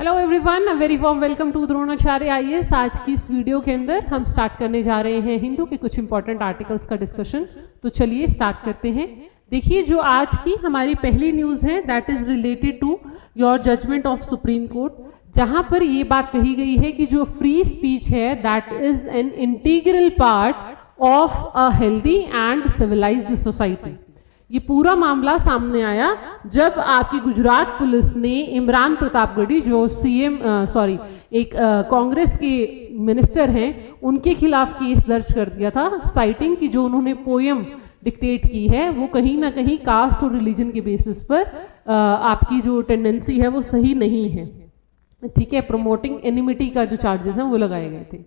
Hello everyone, a very warm welcome to Dronacharya IAS. आज की इस वीडियो के अंदर हम स्टार्ट करने जा रहे हैं हिंदू के कुछ इंपॉर्टेंट आर्टिकल्स का डिस्कशन। तो चलिए स्टार्ट करते हैं। देखिए, जो आज की हमारी पहली न्यूज़ है that is related to your judgment of supreme court, जहां पर ये बात कही गई है कि जो फ्री स्पीच है that is an integral part of a healthy and civilised society. ये पूरा मामला सामने आया जब आपकी गुजरात पुलिस ने इमरान प्रतापगढ़ी, जो एक कांग्रेस के मिनिस्टर हैं, उनके खिलाफ केस दर्ज कर दिया था, साइटिंग कि जो उन्होंने पोयम डिक्टेट की है वो कहीं ना कहीं कास्ट और रिलीजन के बेसिस पर आपकी जो टेंडेंसी है वो सही नहीं है। ठीक है, प्रमोटिंग एनिमिटी का जो चार्जेस हैं वो लगाए गए थे।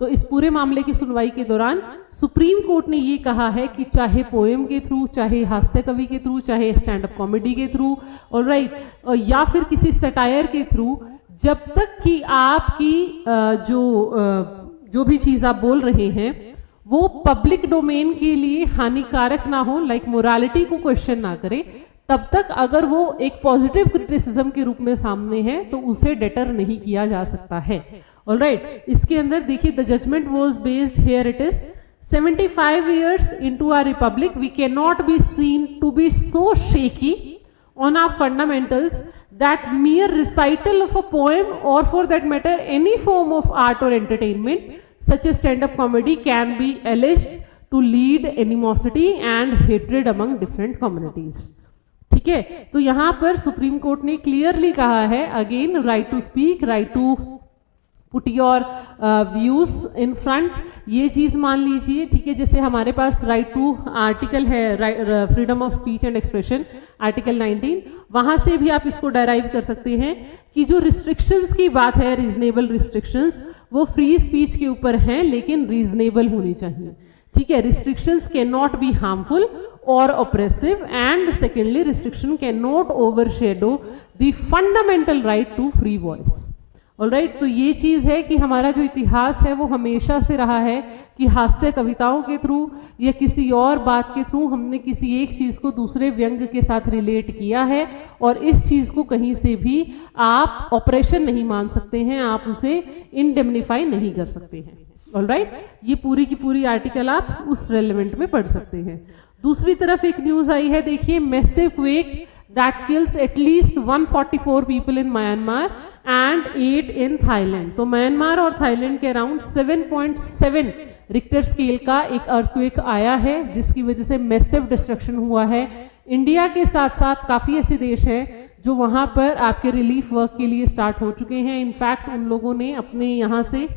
तो इस पूरे मामले की सुनवाई के दौरान सुप्रीम कोर्ट ने ये कहा है कि चाहे पोएम के थ्रू, चाहे हास्य कवि के थ्रू, चाहे स्टैंड अप कॉमेडी के थ्रू, ऑलराइट, या फिर किसी सटायर के थ्रू, जब तक कि आपकी जो भी चीज आप बोल रहे हैं वो पब्लिक डोमेन के लिए हानिकारक ना हो, लाइक मोरालिटी को क्वेश्चन ना करे, तब तक अगर वो एक पॉजिटिव क्रिटिसिज्म के रूप में सामने है तो उसे डेटर नहीं किया जा सकता है। ऑलराइट, इसके अंदर देखिए, the judgment was based here, it is 75 years into our republic we cannot be seen to be so shaky on our fundamentals that mere recital of a poem, or for that matter any form of art or entertainment such as stand-up comedy, can be alleged to lead animosity and hatred among different communities। ठीक है, तो यहां पर supreme court ने clearly कहा है, again, right to speak, right to put your views in front, ये चीज मान लीजिए। ठीक है, जैसे हमारे पास राइट टू आर्टिकल है, freedom of speech and expression, article 19, वहां से भी आप इसको डेराइव कर सकते हैं कि जो रिस्ट्रिक्शंस की बात है, रीजनेबल रिस्ट्रिक्शंस, वो फ्री स्पीच के ऊपर हैं लेकिन रीजनेबल होनी चाहिए। ठीक है, restrictions can not be harmful or oppressive, and secondly restriction cannot overshadow the fundamental right to free voice। Alright, तो ये चीज है कि हमारा जो इतिहास है वो हमेशा से रहा है कि हास्य कविताओं के थ्रू या किसी और बात के थ्रू हमने किसी एक चीज को दूसरे व्यंग के साथ रिलेट किया है, और इस चीज को कहीं से भी आप ऑपरेशन नहीं मान सकते हैं, आप उसे इंडेमनिफाई नहीं कर सकते हैं। ऑलराइट, ये पूरी की पूरी आर्टिकल आप उस रेलेवेंट में पढ़ सकते हैं। दूसरी तरफ एक न्यूज आई है, देखिए, massive quake that kills at least 144 people in Myanmar and 8 in Thailand. तो म्यांमार और थाईलैंड के अराउंड 7.7 रिक्टर स्केल का एक अर्थक्वेक आया है, जिसकी वजह से मैसिव डिस्ट्रक्शन हुआ है। इंडिया के साथ साथ काफ़ी ऐसे देश हैं जो वहाँ पर आपके रिलीफ वर्क के लिए स्टार्ट हो चुके हैं। इनफैक्ट उन लोगों ने अपने यहाँ से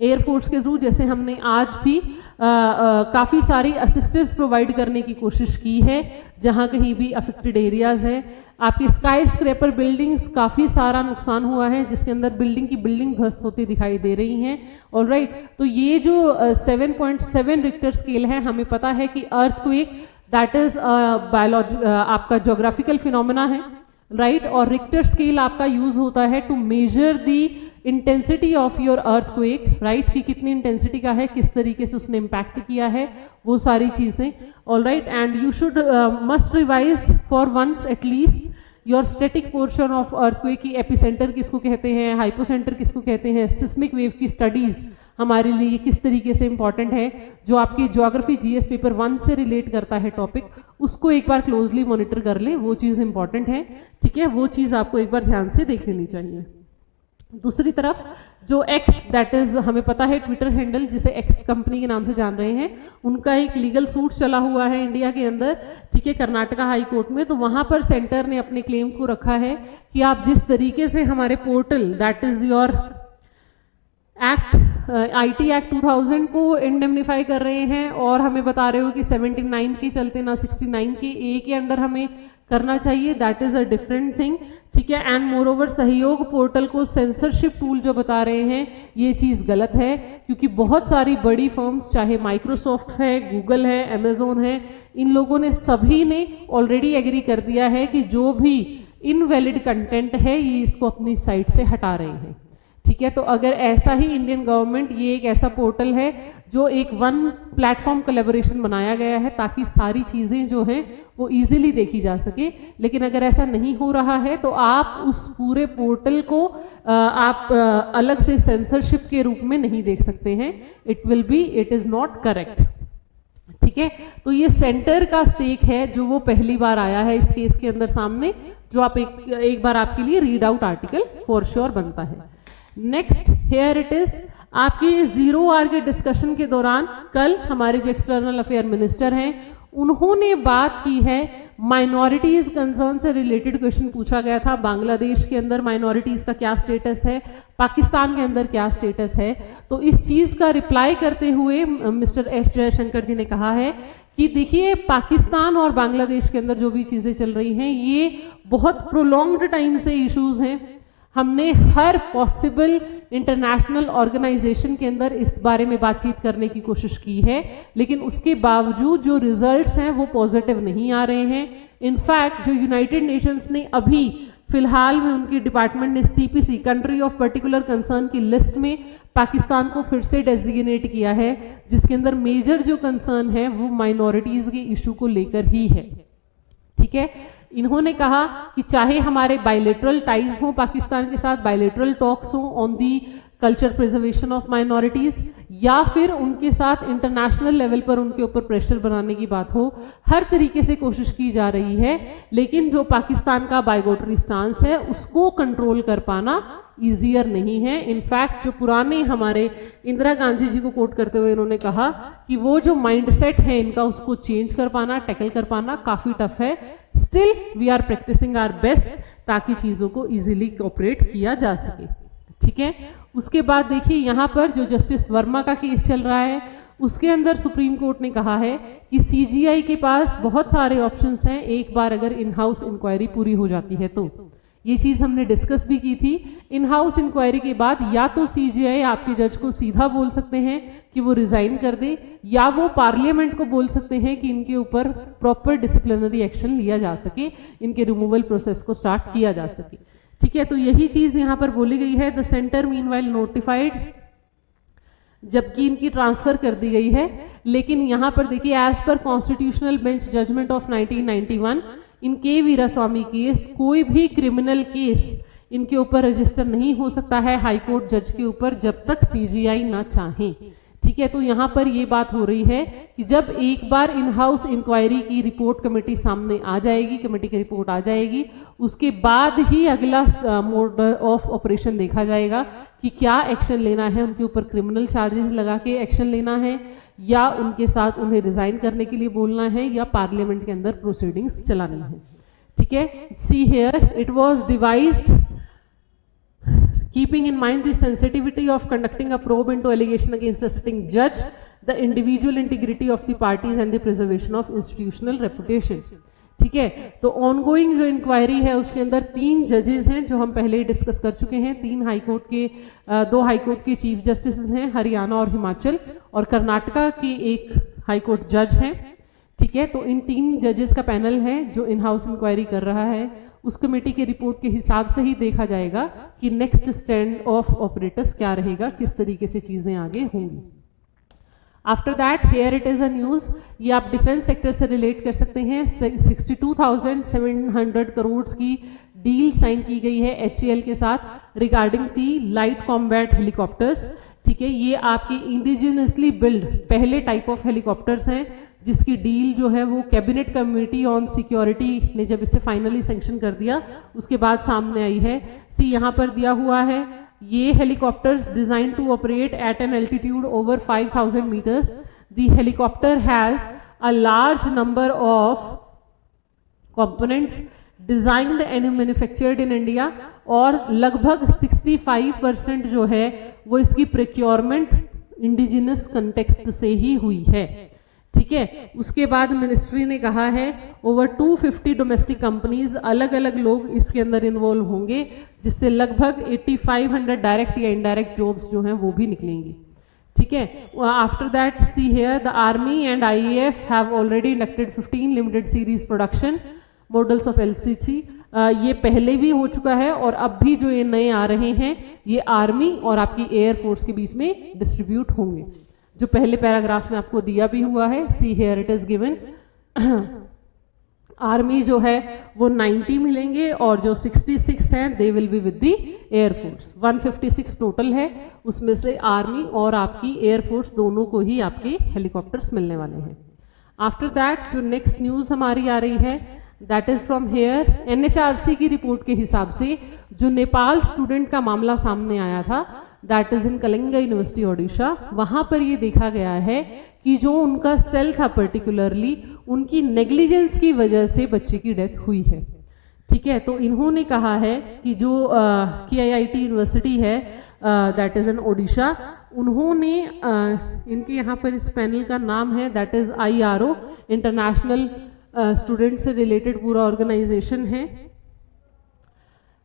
एयरफोर्स के थ्रू, जैसे हमने आज भी काफ़ी सारी असिस्टेंस प्रोवाइड करने की कोशिश की है जहाँ कहीं भी अफेक्टेड एरियाज है। आपकी स्काई स्क्रैपर बिल्डिंग्स, काफ़ी सारा नुकसान हुआ है जिसके अंदर बिल्डिंग की बिल्डिंग ध्वस्त होती दिखाई दे रही हैं। ऑलराइट, तो ये जो 7.7 रिक्टर स्केल है, हमें पता है कि अर्थक्वेक दैट इज आपका जोग्राफिकल फिनोमेना है, राइट, और रिक्टर स्केल आपका यूज होता है to measure the intensity of your earthquake, right, कि कितनी इंटेंसिटी का है, किस तरीके से उसने इम्पैक्ट किया है, वो सारी चीजें। Alright, and you should must revise for once at least your static portion of earthquake की एपिसेंटर किसको कहते हैं, हाइपोसेंटर किसको कहते हैं, सिस्मिक वेव की स्टडीज हमारे लिए किस तरीके से इंपॉर्टेंट है, जो आपकी ज्योग्राफी जीएस पेपर 1 से रिलेट करता है टॉपिक, उसको एक बार क्लोजली मॉनिटर कर ले, वो चीज़ इंपॉर्टेंट है। ठीक है, वो चीज़ आपको एक बार ध्यान से देख लेनी चाहिए। दूसरी तरफ जो एक्स, दैट इज हमें पता है ट्विटर हैंडल, जिसे एक्स कंपनी के नाम से जान रहे हैं, उनका एक लीगल सूट चला हुआ है इंडिया के अंदर, ठीक है, कर्नाटका हाई कोर्ट में। तो वहां पर सेंटर ने अपने क्लेम को रखा है कि आप जिस तरीके से हमारे portal, that is your act, IT act 2000 को इंडेमनिफाई कर रहे हैं, और हमें बता रहे हो कि 79 के चलते ना 69 के ए के अंडर हमें करना चाहिए, that is a different thing. ठीक है, एंड मोर ओवर सहयोग पोर्टल को सेंसरशिप टूल जो बता रहे हैं, ये चीज़ गलत है, क्योंकि बहुत सारी बड़ी फर्म्स, चाहे माइक्रोसॉफ्ट है, गूगल है, अमेजोन है, इन लोगों ने सभी ने ऑलरेडी एग्री कर दिया है कि जो भी इनवैलिड कंटेंट है ये इसको अपनी साइट से हटा रहे हैं। ठीक है। तो अगर ऐसा ही इंडियन गवर्नमेंट, ये एक ऐसा पोर्टल है जो एक वन प्लेटफॉर्म कोलैबोरेशन बनाया गया है ताकि सारी चीज़ें जो हैं वो इजीली देखी जा सके, लेकिन अगर ऐसा नहीं हो रहा है तो आप उस पूरे पोर्टल को आप अलग से सेंसरशिप के रूप में नहीं देख सकते हैं। It is not correct. ठीक है, तो ये सेंटर का स्टेक है जो वो पहली बार आया है इस केस के अंदर सामने, जो आप एक बार आपके लिए read out article for sure बनता है। नेक्स्ट हियर इट इज, आपके 0R के डिस्कशन के दौरान कल हमारे जो एक्सटर्नल अफेयर मिनिस्टर हैं उन्होंने बात की है माइनॉरिटीज कंसर्न से रिलेटेड क्वेश्चन पूछा गया था। बांग्लादेश के अंदर माइनॉरिटीज का क्या स्टेटस है, पाकिस्तान के अंदर क्या स्टेटस है। तो इस चीज का रिप्लाई करते हुए मिस्टर एस जयशंकर जी ने कहा है कि देखिए पाकिस्तान और बांग्लादेश के अंदर जो भी चीजें चल रही हैं ये बहुत प्रोलॉन्ग्ड टाइम से इश्यूज हैं। हमने हर पॉसिबल इंटरनेशनल ऑर्गेनाइजेशन के अंदर इस बारे में बातचीत करने की कोशिश की है, लेकिन उसके बावजूद जो रिजल्ट्स हैं वो पॉजिटिव नहीं आ रहे हैं। इनफैक्ट जो यूनाइटेड नेशंस ने अभी फिलहाल में उनकी डिपार्टमेंट ने CPC country of particular concern की लिस्ट में पाकिस्तान को फिर से डेजिग्नेट किया है, जिसके अंदर मेजर जो कंसर्न है वो माइनॉरिटीज के इशू को लेकर ही है। ठीक है, इन्होंने कहा कि चाहे हमारे बायलेटरल टाइज हों पाकिस्तान के साथ, बायलेटरल टॉक्स हों on the culture preservation of minorities, या फिर उनके साथ इंटरनेशनल लेवल पर उनके ऊपर प्रेशर बनाने की बात हो, हर तरीके से कोशिश की जा रही है। लेकिन जो पाकिस्तान का बाइगोटरी स्टांस है उसको कंट्रोल कर पाना ईजियर नहीं है। इनफैक्ट जो पुराने हमारे इंदिरा गांधी जी को कोट करते हुए इन्होंने कहा कि वो जो माइंडसेट है इनका उसको चेंज कर पाना, टैकल कर पाना काफ़ी टफ है। Still we are practising our best ताकि चीज़ों को इजीली कोऑपरेट किया जा सके। ठीक है, उसके बाद देखिए यहाँ पर जो जस्टिस वर्मा का केस चल रहा है उसके अंदर सुप्रीम कोर्ट ने कहा है कि CGI के पास बहुत सारे ऑप्शंस हैं एक बार अगर इन हाउस इंक्वायरी पूरी हो जाती है तो। ये चीज़ हमने डिस्कस भी की थी। इन हाउस इंक्वायरी के बाद या तो CGI आपके जज को सीधा बोल सकते हैं कि वो रिजाइन कर दे, या वो पार्लियामेंट को बोल सकते हैं कि इनके ऊपर प्रॉपर डिसिप्लिनरी एक्शन लिया जा सके, इनके रिमूवल प्रोसेस को स्टार्ट किया जा सके। ठीक है, तो यही चीज़ यहाँ पर बोली गई है। द सेंटर मीनवाइल नोटिफाइड, जबकि इनकी ट्रांसफर कर दी गई है, लेकिन यहाँ पर देखिए as per constitutional bench judgement of 1991 इनके वीरास्वामी केस, कोई भी क्रिमिनल केस इनके ऊपर रजिस्टर नहीं हो सकता है हाई कोर्ट जज के ऊपर जब तक CGI ना चाहे। ठीक है, तो यहाँ पर ये बात हो रही है कि जब एक बार इन हाउस इंक्वायरी की रिपोर्ट कमेटी सामने आ जाएगी, कमेटी की रिपोर्ट आ जाएगी, उसके बाद ही अगला मोड ऑफ ऑपरेशन देखा जाएगा कि क्या एक्शन लेना है, उनके ऊपर क्रिमिनल चार्जेस लगा के एक्शन लेना है या उनके साथ उन्हें रिजाइन करने के लिए बोलना है या पार्लियामेंट के अंदर प्रोसीडिंग्स चलानी है। ठीक है, see here it was devised keeping in mind the sensitivity of conducting a probe into allegation against a sitting judge, the individual integrity of the parties and the preservation of institutional reputation। ठीक है, तो ongoing जो inquiry है उसके अंदर 3 जजेस हैं जो हम पहले ही डिस्कस कर चुके हैं। 2 हाई कोर्ट के चीफ जस्टिस हैं, हरियाणा और हिमाचल, और कर्नाटका के एक हाई कोर्ट जज हैं। ठीक है, तो इन 3 जजेस का पैनल है जो इन हाउस इंक्वायरी कर रहा है। उस कमेटी के रिपोर्ट के हिसाब से ही देखा जाएगा कि नेक्स्ट स्टैंड ऑफ ऑपरेटर्स क्या रहेगा, किस तरीके से चीज़ें आगे होंगी। After that here it is a news, ये आप डिफेंस सेक्टर से रिलेट कर सकते हैं। 62,700 करोड़ की डील साइन की गई है HAL के साथ regarding the light combat helicopters. ठीक है, ये आपके इंडिजिनसली बिल्ड पहले टाइप ऑफ हेलीकॉप्टर्स हैं जिसकी डील जो है वो कैबिनेट कमेटी ऑन सिक्योरिटी ने जब इसे फाइनली सैंक्शन कर दिया उसके बाद सामने आई है। यहाँ पर दिया हुआ है, ये helicopters design to operate at an altitude over 5,000 metres. The helicopter has a large number of components designed and manufactured in India, और लगभग 65% जो है वो इसकी प्रोक्योरमेंट इंडिजिनस कंटेक्स्ट से ही हुई है। ठीक है, उसके बाद मिनिस्ट्री ने कहा है ओवर 250 डोमेस्टिक कंपनीज, अलग अलग लोग इसके अंदर इन्वॉल्व होंगे, जिससे लगभग 8500 डायरेक्ट या इनडायरेक्ट जॉब्स जो हैं वो भी निकलेंगी। ठीक है, after that see here the army and IAF have already inducted 15 limited series production models of LCG ये पहले भी हो चुका है और अब भी जो ये नए आ रहे हैं ये आर्मी और आपकी एयरफोर्स के बीच में डिस्ट्रीब्यूट होंगे। जो पहले पैराग्राफ में आपको दिया भी हुआ है, see here it is given. Army जो है वो 90 मिलेंगे और जो 66 हैं they will be with the air force. 156 total है, उसमें से आर्मी और आपकी एयरफोर्स दोनों को ही आपके हेलीकॉप्टर्स मिलने वाले हैं। आफ्टर दैट जो नेक्स्ट न्यूज़ हमारी आ रही है that is from here. NHRC की रिपोर्ट के हिसाब से जो नेपाल स्टूडेंट का मामला सामने आया था that is in Kalinga university Odisha, वहां पर ये देखा गया है कि जो उनका सेल था पर्टिकुलरली उनकी नेग्लिजेंस की वजह से बच्चे की डेथ हुई है। ठीक है, तो इन्होंने कहा है कि जो KIIT यूनिवर्सिटी है दैट इज इन ओडिशा, उन्होंने इनके यहाँ पर इस पैनल का नाम है that is IRO, international student से रिलेटेड पूरा ऑर्गेनाइजेशन है।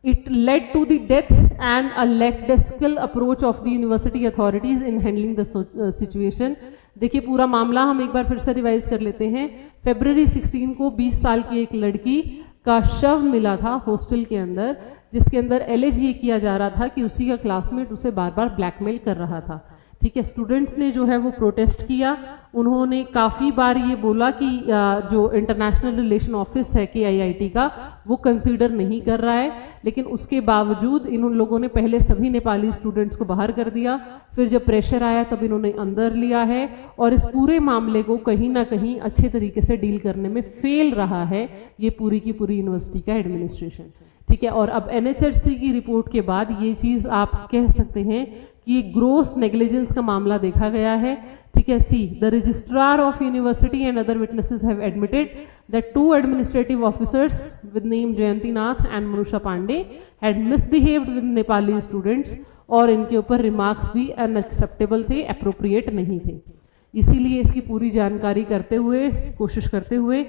It led to the death and a lackadaisical approach of the university authorities in handling the situation। देखिए पूरा मामला हम एक बार फिर से रिवाइज कर लेते हैं। February 16 को 20 साल की एक लड़की का शव मिला था हॉस्टल के अंदर, जिसके अंदर एलिज ये किया जा रहा था कि उसी का क्लासमेट उसे बार बार ब्लैकमेल कर रहा था। ठीक है, स्टूडेंट्स ने जो है वो प्रोटेस्ट किया, उन्होंने काफ़ी बार ये बोला कि जो इंटरनेशनल रिलेशन ऑफिस है KIIT का वो कंसीडर नहीं कर रहा है, लेकिन उसके बावजूद इन लोगों ने पहले सभी नेपाली स्टूडेंट्स को बाहर कर दिया, फिर जब प्रेशर आया तब इन्होंने अंदर लिया है और इस पूरे मामले को कहीं ना कहीं अच्छे तरीके से डील करने में फेल रहा है ये पूरी की पूरी यूनिवर्सिटी का एडमिनिस्ट्रेशन। ठीक है, और अब NHRC की रिपोर्ट के बाद ये चीज़ आप कह सकते हैं कि ये ग्रोस नेग्लिजेंस का मामला देखा गया है। ठीक है, see the registrar of university and other witnesses have admitted that 2 administrative officers with name Jayanti Nath and Manusha Pandey had misbehaved with Nepali students, और इनके ऊपर रिमार्क्स भी अनएक्सेप्टेबल थे, अप्रोप्रिएट नहीं थे। इसीलिए इसकी पूरी जानकारी करते हुए, कोशिश करते हुए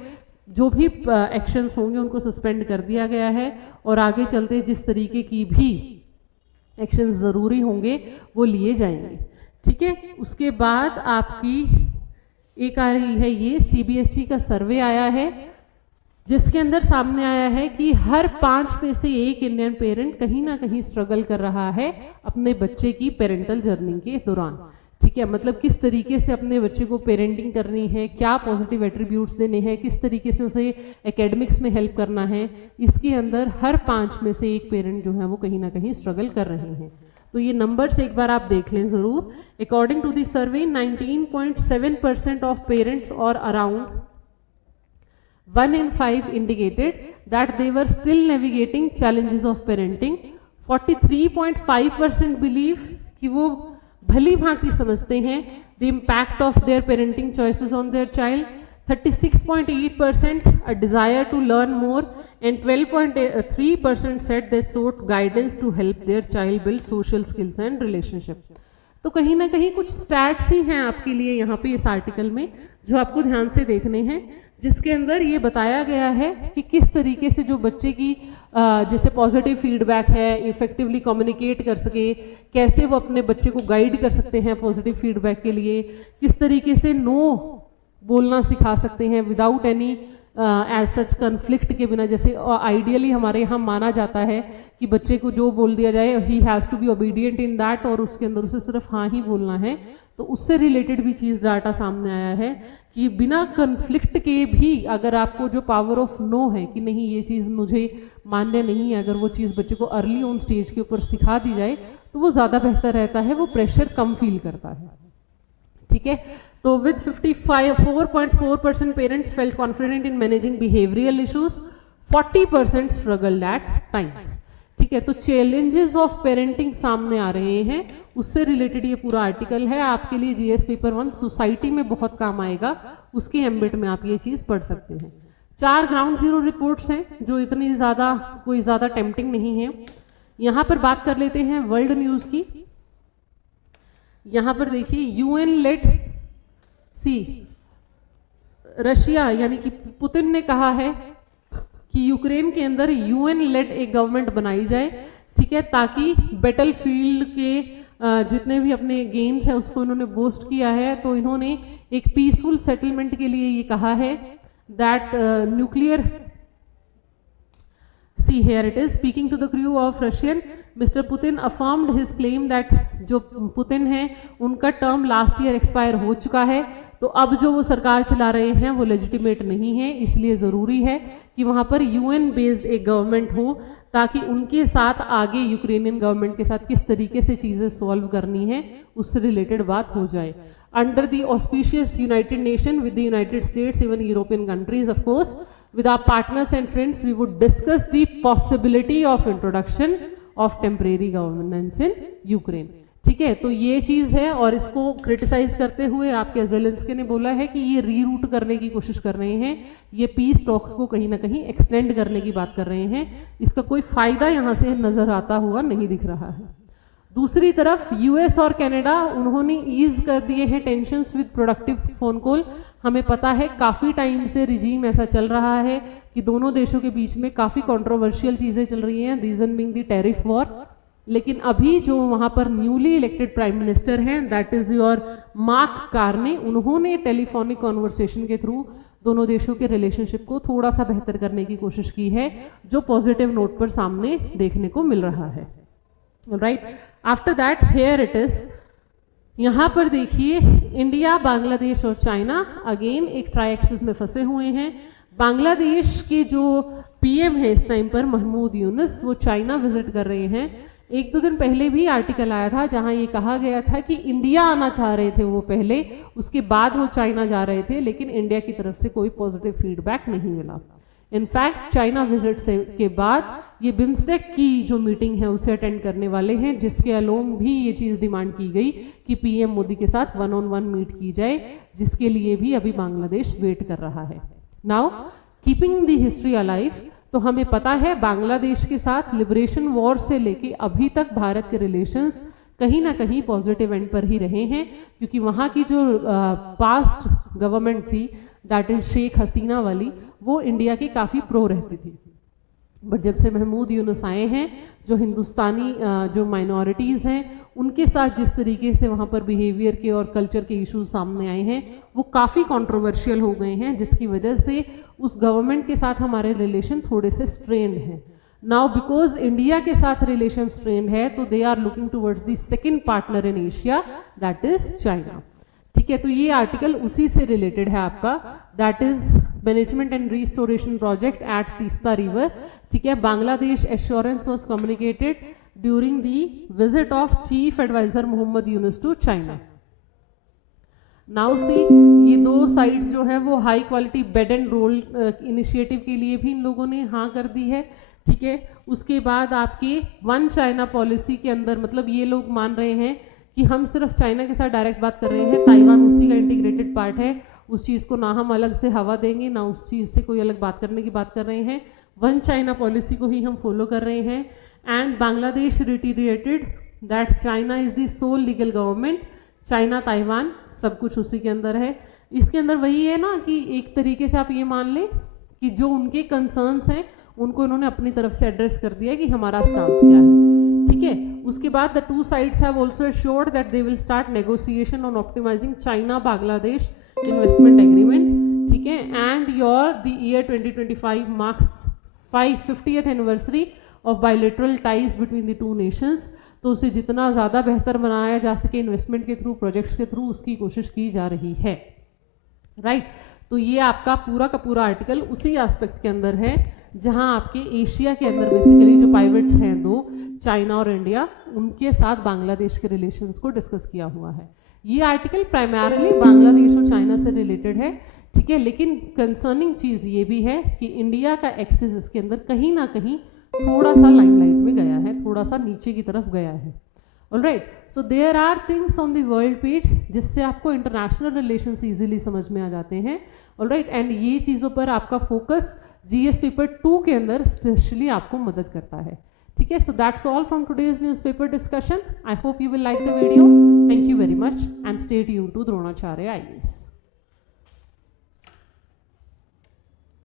जो भी एक्शंस होंगे उनको सस्पेंड कर दिया गया है और आगे चलते जिस तरीके की भी एक्शन ज़रूरी होंगे वो लिए जाएंगे। ठीक है, उसके बाद आपकी एक आ रही है ये CBSE का सर्वे आया है जिसके अंदर सामने आया है कि हर 5 में से 1 इंडियन पेरेंट कहीं ना कहीं स्ट्रगल कर रहा है अपने बच्चे की पेरेंटल जर्नी के दौरान। ठीक है, मतलब किस तरीके से अपने बच्चे को पेरेंटिंग करनी है, क्या पॉजिटिव एट्रीब्यूट्स देने हैं, किस तरीके से उसे एकेडमिक्स में हेल्प करना है, इसके अंदर हर 5 में से 1 पेरेंट जो है वो कहीं ना कहीं स्ट्रगल कर रहे हैं। तो ये नंबर्स एक बार आप देख लें ज़रूर। According to the survey 19.7% of parents और around 1 in 5 indicated that they were still navigating challenges of parenting। 43.5% believe कि वो भली भांति समझते हैं the impact of their parenting choices on their child. 36.8% a desire to learn more and 12.3% said they sought guidance to help their child build social skills and relationship। तो कहीं ना कहीं कुछ स्टैट्स ही हैं आपके लिए यहाँ पे इस आर्टिकल में जो आपको ध्यान से देखने हैं, जिसके अंदर ये बताया गया है कि किस तरीके से जो बच्चे की जैसे पॉजिटिव फीडबैक है इफेक्टिवली कम्युनिकेट कर सके, कैसे वो अपने बच्चे को गाइड कर सकते हैं पॉजिटिव फीडबैक के लिए, किस तरीके से नो बोलना सिखा सकते हैं without any age such conflict के बिना। जैसे आइडियली हमारे यहाँ माना जाता है कि बच्चे को जो बोल दिया जाए ही has to be obedient in that और उसके अंदर उसे सिर्फ हाँ ही बोलना है। तो उससे रिलेटेड भी चीज़ डाटा सामने आया है कि बिना कन्फ्लिक्ट के भी अगर आपको जो पावर ऑफ नो है कि नहीं ये चीज़ मुझे मान्य नहीं है, अगर वो चीज़ बच्चे को अर्ली ऑन स्टेज के ऊपर सिखा दी जाए तो वो ज़्यादा बेहतर रहता है, वो प्रेशर कम फील करता है। ठीक है, तो with 54.4% parents felt confident in managing behavioural issues, 40% struggled at times. ठीक है, तो चैलेंजेस ऑफ पेरेंटिंग सामने आ रहे हैं, उससे रिलेटेड ये पूरा आर्टिकल है आपके लिए। GS पेपर 1 सोसाइटी में बहुत काम आएगा, उसके एम्बिट में आप ये चीज़ पढ़ सकते हैं। 4 ग्राउंड जीरो रिपोर्ट्स हैं जो इतनी ज़्यादा कोई ज़्यादा टेम्पटिंग नहीं है। यहाँ पर बात कर लेते हैं वर्ल्ड न्यूज़ की। यहाँ पर देखिए UN लेड रशिया यानी कि पुतिन ने कहा है कि यूक्रेन के अंदर UN लेड एक गवर्नमेंट बनाई जाए। ठीक है, ताकि बैटल फील्ड के जितने भी अपने गेम्स हैं उसको इन्होंने बूस्ट किया है। तो इन्होंने एक पीसफुल सेटलमेंट के लिए ये कहा है that nuclear see here it is, speaking to the crew of Russian, Mr. Putin affirmed his claim that जो पुतिन है उनका टर्म लास्ट ईयर एक्सपायर हो चुका है, तो अब जो वो सरकार चला रहे हैं वो लेजिटिमेट नहीं है, इसलिए ज़रूरी है कि वहाँ पर यूएन बेस्ड एक गवर्नमेंट हो ताकि उनके साथ आगे यूक्रेनियन गवर्नमेंट के साथ किस तरीके से चीज़ें सॉल्व करनी है उससे रिलेटेड बात हो जाए. Under the auspicious United Nations with the United States, even European countries, of course, with our partners and friends, we would discuss the possibility of introduction of temporary governance in Ukraine. ठीक है, तो ये चीज़ है और इसको criticise करते हुए आपके ज़ेलेंस्की ने बोला है कि ये रीरूट करने की कोशिश कर रहे हैं, ये पीस टॉक्स को कहीं ना कहीं एक्सटेंड करने की बात कर रहे हैं. इसका कोई फ़ायदा यहाँ से नज़र आता हुआ नहीं दिख रहा है. दूसरी तरफ यूएस और कनाडा उन्होंने ईज कर दिए हैं tensions with productive phone call. हमें पता है काफ़ी टाइम से रिजीम ऐसा चल रहा है कि दोनों देशों के बीच में काफ़ी कंट्रोवर्शियल चीज़ें चल रही हैं, reason being the tariff war. लेकिन अभी जो वहाँ पर न्यूली इलेक्टेड प्राइम मिनिस्टर हैं, that is your Mark Carney, उन्होंने टेलीफोनिक कॉन्वर्सेशन के थ्रू दोनों देशों के रिलेशनशिप को थोड़ा सा बेहतर करने की कोशिश की है, जो पॉजिटिव नोट पर सामने देखने को मिल रहा है. Right, after that here it is, यहाँ पर देखिए इंडिया, बांग्लादेश और चाइना अगेन एक ट्राई एक्सिस में फंसे हुए हैं. बांग्लादेश के जो पीएम है इस टाइम पर महमूद यूनुस, वो चाइना विजिट कर रहे हैं. एक दो दिन पहले भी आर्टिकल आया था जहाँ ये कहा गया था कि इंडिया आना चाह रहे थे वो पहले, उसके बाद वो चाइना जा रहे थे, लेकिन इंडिया की तरफ से कोई पॉजिटिव फीडबैक नहीं मिला. इनफैक्ट चाइना विजिट से के बाद ये बिम्स्टेक की जो मीटिंग है उसे अटेंड करने वाले हैं, जिसके अलोंग भी ये चीज़ डिमांड की गई कि पीएम मोदी के साथ 1-on-1 मीट की जाए, जिसके लिए भी अभी बांग्लादेश वेट कर रहा है. Now keeping the history alive, तो हमें पता है बांग्लादेश के साथ लिबरेशन वॉर से लेके अभी तक भारत के रिलेशंस कहीं ना कहीं पॉजिटिव एंड पर ही रहे हैं, क्योंकि वहाँ की जो पास्ट गवर्नमेंट थी, दैट इज़ शेख हसीना वाली, वो इंडिया की काफ़ी प्रो रहती थी. बट जब से महमूद यूनुस आए हैं, जो हिंदुस्तानी जो माइनॉरिटीज़ हैं उनके साथ जिस तरीके से वहाँ पर बिहेवियर के और कल्चर के इश्यूज सामने आए हैं वो काफ़ी कंट्रोवर्शियल हो गए हैं, जिसकी वजह से उस गवर्नमेंट के साथ हमारे रिलेशन थोड़े से स्ट्रेन्ड हैं. नाउ बिकॉज इंडिया के साथ रिलेशन स्ट्रेन्ड है, तो they are looking towards the second partner in Asia, that is China. ठीक है, तो ये आर्टिकल उसी से रिलेटेड है आपका, that is management and restoration project at Teesta river. ठीक है, Bangladesh assurance was communicated during the visit of chief adviser Mohammad Yunus to China. Now see, ये दो साइट्स जो है वो high quality belt and road initiative के लिए भी इन लोगों ने हाँ कर दी है. ठीक है, उसके बाद आपके वन चाइना पॉलिसी के अंदर, मतलब ये लोग मान रहे हैं कि हम सिर्फ चाइना के साथ डायरेक्ट बात कर रहे हैं, ताइवान उसी का इंटीग्रेटेड पार्ट है, उस चीज़ को ना हम अलग से हवा देंगे ना उस चीज़ से कोई अलग बात करने की बात कर रहे हैं. वन चाइना पॉलिसी को ही हम फॉलो कर रहे हैं. And Bangladesh reiterated that China is the sole legal government, China Taiwan सब कुछ उसी के अंदर है. इसके अंदर वही है ना कि एक तरीके से आप ये मान लें कि जो उनके कंसर्न्स हैं उनको इन्होंने अपनी तरफ से एड्रेस कर दिया कि हमारा स्टांस क्या है. ठीक है, उसके बाद the two sides have also assured that they will start negotiation on optimising China Bangladesh investment agreement. ठीक है, and your the year 2025 marks 50th anniversary of bilateral ties between the two nations. तो उसे जितना ज़्यादा बेहतर बनाया जा सके इन्वेस्टमेंट के थ्रू, प्रोजेक्ट्स के थ्रू, उसकी कोशिश की जा रही है. राइट, तो ये आपका पूरा का पूरा आर्टिकल उसी एस्पेक्ट के अंदर है जहां आपके एशिया के अंदर बेसिकली जो पाइवेट्स हैं दो, चाइना और इंडिया, उनके साथ बांग्लादेश के रिलेशंस को डिस्कस किया हुआ है. ये आर्टिकल प्राइमरली बांग्लादेश और चाइना से रिलेटेड है. ठीक है, लेकिन कंसर्निंग चीज़ ये भी है कि इंडिया का एक्सेस इसके अंदर कहीं ना कहीं थोड़ा सा लाइमलाइट में गया है, थोड़ा सा नीचे की तरफ गया है. Alright, so there are things on the world page जिससे आपको इंटरनेशनल रिलेशंस इजीली समझ में आ जाते हैं. ऑलराइट, एंड ये चीज़ों पर आपका फोकस जीएस पेपर 2 के अंदर स्पेशली आपको मदद करता है. ठीक है, so that's all from today's newspaper discussion. I hope you will like the video. Thank you very much and stay tuned to Dronacharya IAS.